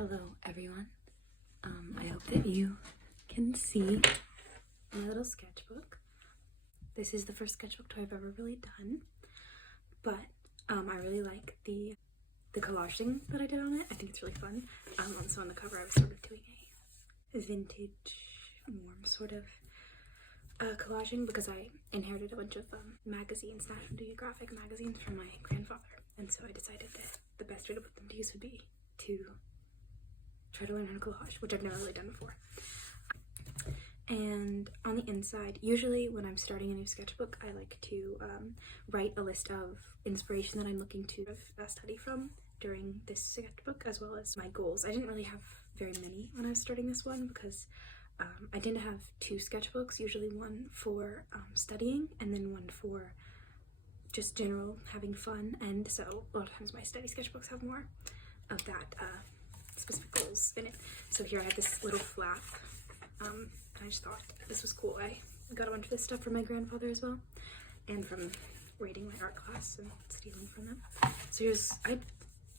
Hello everyone. I hope that you can see my little sketchbook. This is the first sketchbook toy I've ever really done, but I really like the collage thing that I did on it. I think it's really fun. So on the cover I was sort of doing a vintage, warm sort of collaging because I inherited a bunch of magazines, National Geographic magazines from my grandfather, and so I decided that the best way to put them to use would be to try to learn how to collage, which I've never really done before. And on the inside, usually when I'm starting a new sketchbook, I like to write a list of inspiration that I'm looking to study from during this sketchbook, as well as my goals. I didn't really have very many when I was starting this one because I tend to have two sketchbooks, usually one for studying and then one for just general having fun, and so a lot of times my study sketchbooks have more of that specific goals in it. So here I have this little flap, and I just thought this was cool. I got a bunch of this stuff from my grandfather as well, and from raiding my art class and stealing from them. So here's,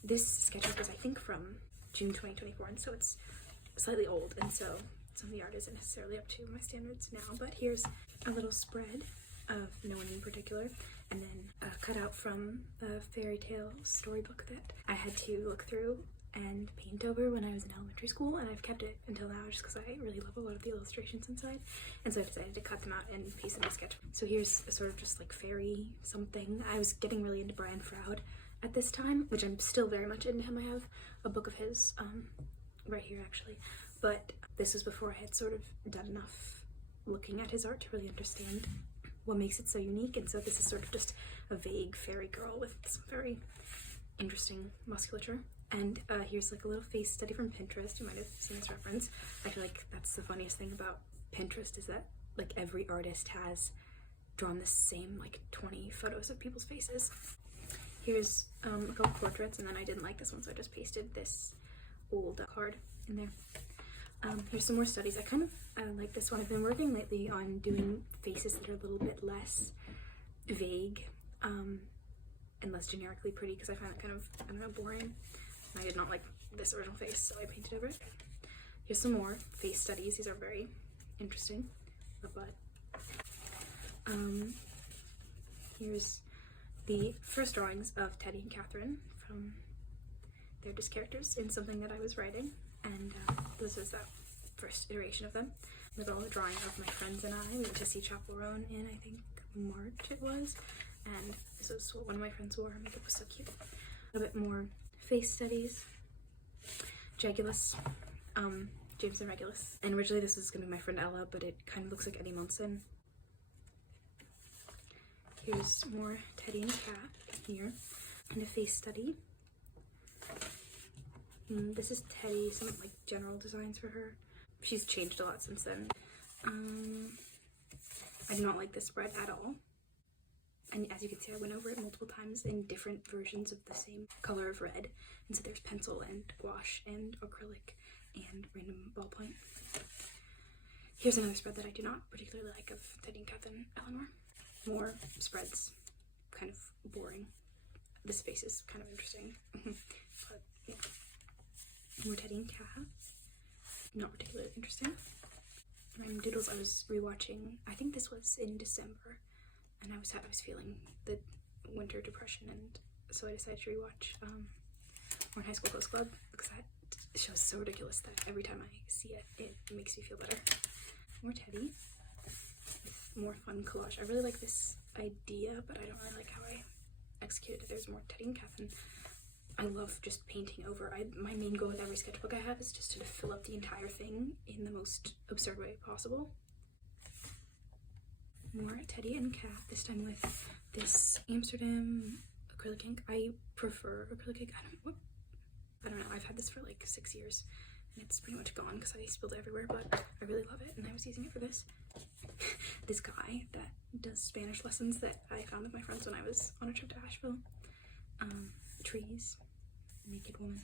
this sketchbook is I think from June 2024, and so it's slightly old, and so some of the art isn't necessarily up to my standards now, but here's a little spread of no one in particular, and then a cutout from a fairy tale storybook that I had to look through and paint over when I was in elementary school, and I've kept it until now just because I really love a lot of the illustrations inside, and so I decided to cut them out and paste them in a sketch. So here's a sort of just like fairy something. I was getting really into Brian Froud at this time, which I'm still very much into him. I have a book of his right here actually, but this was before I had sort of done enough looking at his art to really understand what makes it so unique, and so this is sort of just a vague fairy girl with some very interesting musculature. And here's like a little face study from Pinterest. You might have seen this reference. I feel like that's the funniest thing about Pinterest, is that like every artist has drawn the same like 20 photos of people's faces. Here's a couple portraits, and then I didn't like this one, so I just pasted this old card in there. Here's some more studies. I kind of like this one. I've been working lately on doing faces that are a little bit less vague and less generically pretty, because I find it kind of, I don't know, boring. I did not like this original face, so I painted over it. Here's some more face studies. These are very interesting. But here's the first drawings of Teddy and Catherine from their just characters in something that I was writing, and this is that first iteration of them. Little drawing of my friends and I. We went to see Chaperone in, I think, March it was, and this was what one of my friends wore. Her makeup was so cute. A bit more face studies. Jegulus, Jameson Regulus. And originally this was going to be my friend Ella, but it kind of looks like Eddie Munson. Here's more Teddy and a cat here, and a face study. This is Teddy, some like general designs for her. She's changed a lot since then. I do not like this spread at all. And as you can see, I went over it multiple times in different versions of the same color of red. And so there's pencil and gouache and acrylic and random ballpoint. Here's another spread that I do not particularly like of Teddy and Catherine Eleanor. More spreads, kind of boring. This face is kind of interesting, but yeah. More Teddy and Cat, not particularly interesting. Random doodles. I was rewatching, I think this was in December, and I was feeling the winter depression, and so I decided to rewatch Warren High School Ghost Club, because that show is so ridiculous that every time I see it, it makes me feel better. More Teddy, more fun collage. I really like this idea, but I don't really like how I executed it. There's more Teddy and Catherine. I love just painting over. My main goal with every sketchbook I have is just to fill up the entire thing in the most absurd way possible. More Teddy and Cat, this time with this Amsterdam acrylic ink. I prefer acrylic ink. I don't know. I've had this for like 6 years, and it's pretty much gone because I spilled it everywhere, but I really love it, and I was using it for this. This guy that does Spanish lessons that I found with my friends when I was on a trip to Asheville. Trees, naked woman.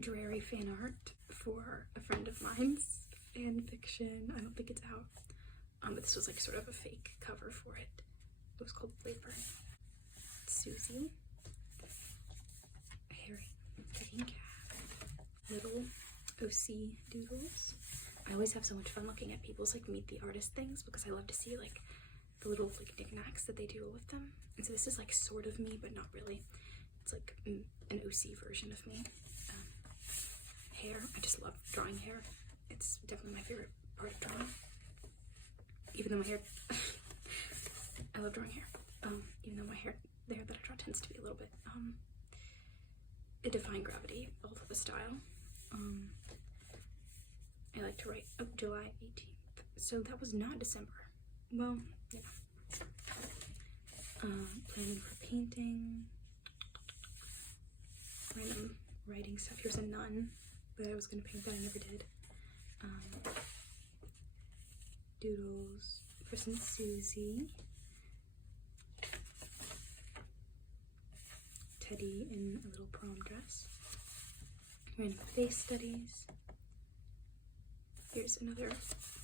Dreary fan art for a friend of mine's fan fiction. I don't think it's out. But this was like sort of a fake cover for it. It was called Labor. Susie. Harry. Teddy and Cat. OC doodles. I always have so much fun looking at people's like meet the artist things because I love to see like the little like knickknacks that they do with them. And so this is like sort of me, but not really. It's like an OC version of me. Hair. I just love drawing hair. It's definitely my favorite part of drawing. Even though my hair, I love drawing hair. Even though my hair there that I draw tends to be a little bit a defying gravity of the style. I like to write July 18th. So that was not December. Well, yeah. Planning for painting. Random writing stuff. Here's a nun that I was gonna paint that I never did. Doodles. Person Susie. Teddy in a little prom dress. Random face studies. Here's another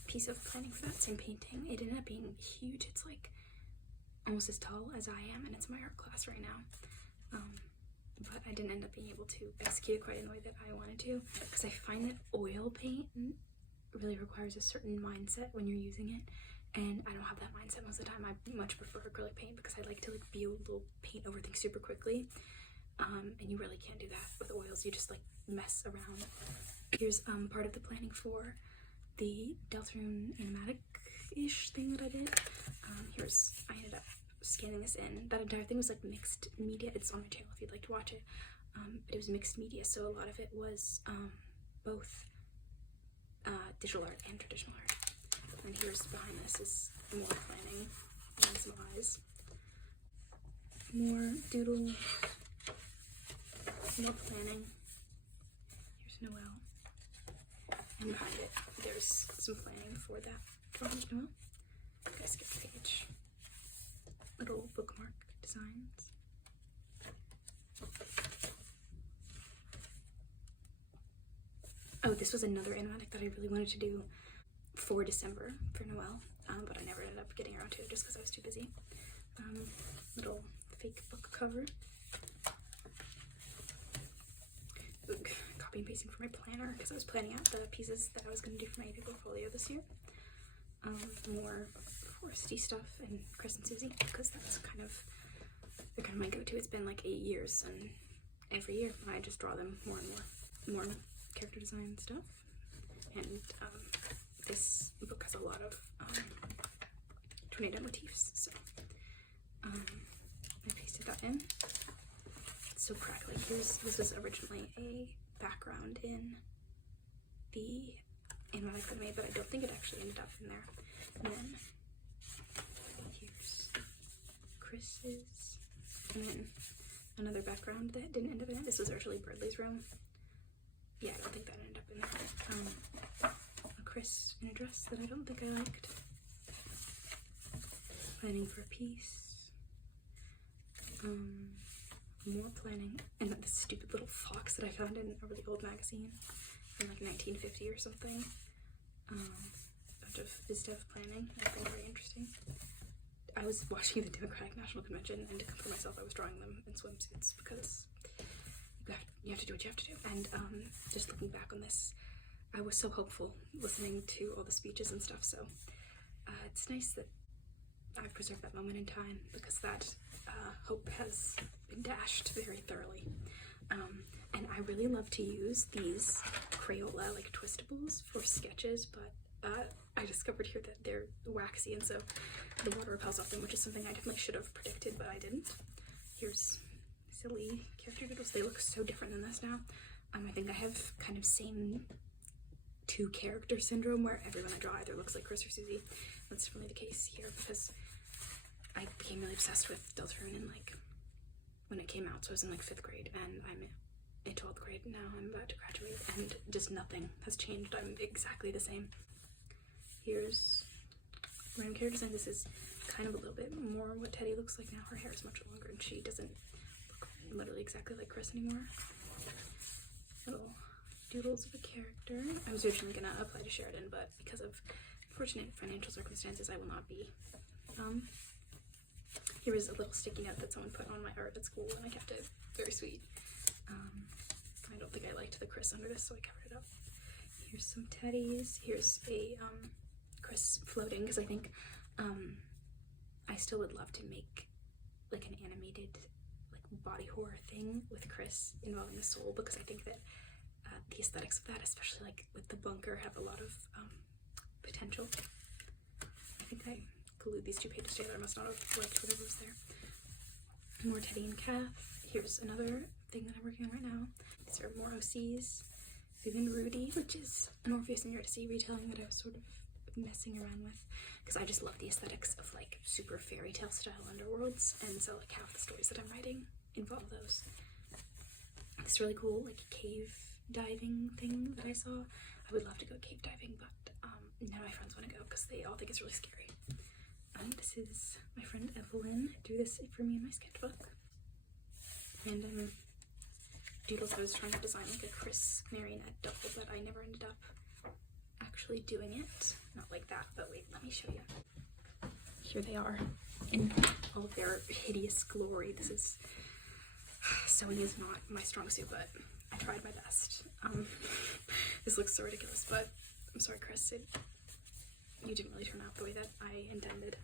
piece of planning for that same painting. It ended up being huge. It's like almost as tall as I am, and it's my art class right now. But I didn't end up being able to execute it quite in the way that I wanted to, because I find that oil paint really requires a certain mindset when you're using it, and I don't have that mindset most of the time. I much prefer acrylic paint because I like to like be able to paint over things super quickly, and you really can't do that with oils. You just like mess around. Here's part of the planning for the Deltarune animatic-ish thing that I did. I ended up scanning this in. That entire thing was like mixed media. It's on my channel if you'd like to watch it. But it was mixed media, so a lot of it was both digital art and traditional art. And here's behind this is more planning and some eyes. More doodles. More planning. Here's Noelle. And behind it, there's some planning for that drawing of Noelle. Got a sketch page. Little bookmark designs. Oh, this was another animatic that I really wanted to do for December for Noelle, but I never ended up getting around to it just because I was too busy. Little fake book cover. Copy and pasting for my planner because I was planning out the pieces that I was going to do for my AP portfolio this year. More foresty stuff and Chris and Susie because they're kind of my go-to. It's been like 8 years, and every year I just draw them more and more character design stuff. And this book has a lot of tornado motifs, so I pasted that in. It's so crackly. This was originally a background in the animatic that I made, but I don't think it actually ended up in there. And then here's Chris's, and then another background that didn't end up in it. This was originally Birdley's room. Yeah, I don't think that ended up in there. A Chris in a dress that I don't think I liked. Planning for a piece. More planning, and this stupid little fox that I found in a really old magazine from like 1950 or something. Bunch of biz dev planning. Nothing very interesting. I was watching the Democratic National Convention, and to comfort myself, I was drawing them in swimsuits because you have to do what you have to do. And just looking back on this, I was so hopeful listening to all the speeches and stuff. So it's nice that I've preserved that moment in time because that hope has been dashed very thoroughly. And I really love to use these Crayola like twistables for sketches, but I discovered here that they're waxy, and so the water repels off them, which is something I definitely should have predicted, but I didn't. Here's silly character doodles. They look so different than this now. I think I have kind of same two character syndrome where everyone I draw either looks like Chris or Susie. That's definitely the case here because I became really obsessed with Deltarune in like when it came out, so I was in like 5th grade, and I'm in 12th grade now. I'm about to graduate, and just nothing has changed. I'm exactly the same. Here's random character design. This is kind of a little bit more what Teddy looks like now. Her hair is much longer, and she doesn't look literally exactly like Chris anymore. Little doodles of a character. I was originally gonna apply to Sheridan, but because of unfortunate financial circumstances, I will not be. Here was a little sticky note that someone put on my art at school, and I kept it. Very sweet. I don't think I liked the Chris under this, so I covered it up. Here's some teddies. Here's a Chris floating, because I think I still would love to make like an animated like body horror thing with Chris involving the soul, because I think that the aesthetics of that, especially like with the bunker, have a lot of potential. I think I glued these two pages together. I must not have wiped whatever was there. More Teddy and Kath. Here's another thing that I'm working on right now. These are more OCs. Vivian Rudy, which is an Orpheus and Eurydice retelling that I was sort of messing around with, because I just love the aesthetics of like super fairy tale style underworlds, and so like half the stories that I'm writing involve those. This really cool like cave diving thing that I saw. I would love to go cave diving, but none of my friends want to go because they all think it's really scary. This is my friend Evelyn drew this for me in my sketchbook. Random doodles. I was trying to design like a Chris marionette doll, but I never ended up actually doing it. Not like that, but wait, let me show you. Here they are in all of their hideous glory. This is, sewing is not my strong suit, but I tried my best. This looks so ridiculous, but I'm sorry, Chris, you didn't really turn out the way that I intended.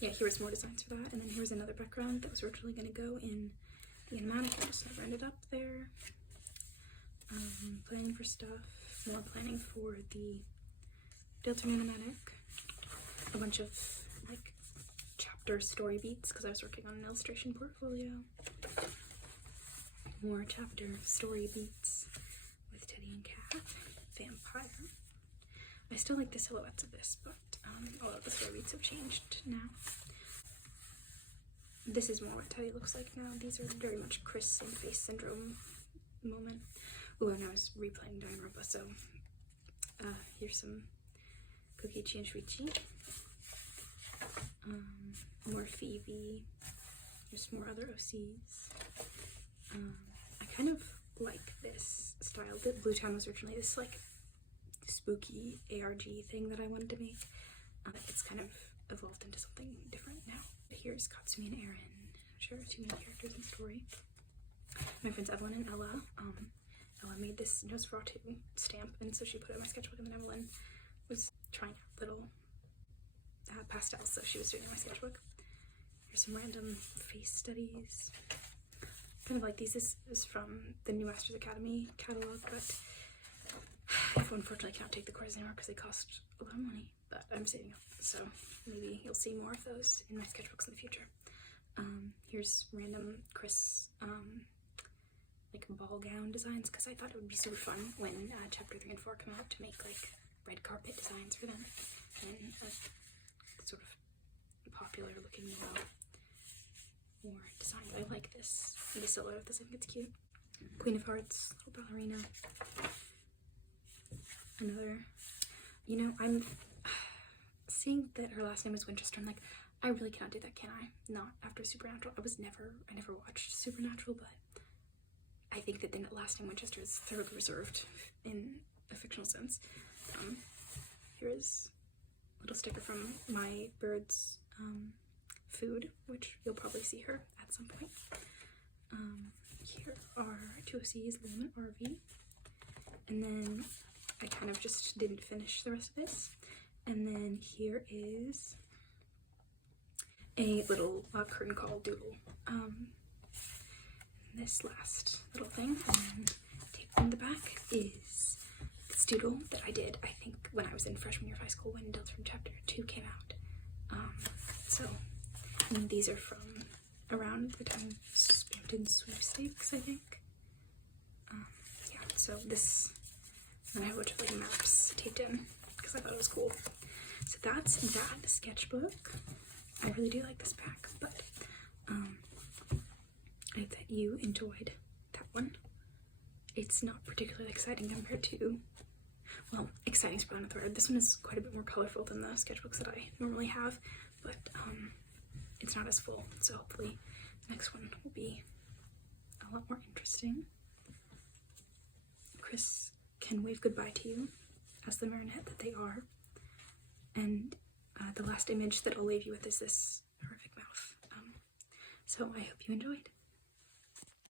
Yeah, here was more designs for that, and then here's another background that was originally going to go in the mannequin, just never ended up there. Planning for stuff, more planning for the Delta Animatic, a bunch of like chapter story beats because I was working on an illustration portfolio. More chapter story beats with Teddy and Cat. Vampire. I still like the silhouettes of this, but all of the story beats have changed now. This is more what Teddy looks like now. These are very much Chris and Face Syndrome moment. Oh, and I was replaying Danganronpa, so here's some Kokichi and Shuichi. More Phoebe. There's more other OCs. I kind of like this style. The Blue Town was originally this like spooky ARG thing that I wanted to make. It's kind of evolved into something different now. Here's Katsumi and Aaron. Sure, two main characters in the story. My friends Evelyn and Ella. Ella made this Nosferatu stamp, and so she put it in my sketchbook, and then Evelyn was trying out little pastels, so she was doing my sketchbook. Here's some random face studies. Kind of like these. This is from the New Masters Academy catalog, but I unfortunately can't take the courses anymore because they cost a lot of money, but I'm saving up, so maybe you'll see more of those in my sketchbooks in the future. Here's random Chris like ball gown designs, because I thought it would be super fun when chapter 3 and 4 come out to make like red carpet designs for them, and a sort of popular looking more design. I like this. The silhouette of this, I think it's cute. Queen of Hearts, little ballerina. Another, you know, I'm seeing that her last name is Winchester. I'm like, I really cannot do that, can I? Not after Supernatural. I never watched Supernatural, but I think that the last name Winchester is thoroughly reserved in a fictional sense. Here's a little sticker from my bird's food, which you'll probably see her at some point. Here are two OCs, Liam and RV. And then I kind of just didn't finish the rest of this. And then here is a little curtain call doodle. This last little thing, and then taped in the back is this doodle that I did, I think, when I was in freshman year of high school when Delta from Chapter 2 came out. And these are from around the time Spampton sweepstakes, I think. Yeah, so this, and I have a bunch of like maps taped in because I thought it was cool. So that's that sketchbook. I really do like this back, but I hope that you enjoyed that one. It's not particularly exciting compared to, well, exciting is probably not the word. This one is quite a bit more colorful than the sketchbooks that I normally have, but it's not as full, so hopefully the next one will be a lot more interesting. Chris can wave goodbye to you as the marionette that they are, and the last image that I'll leave you with is this horrific mouth. So I hope you enjoyed.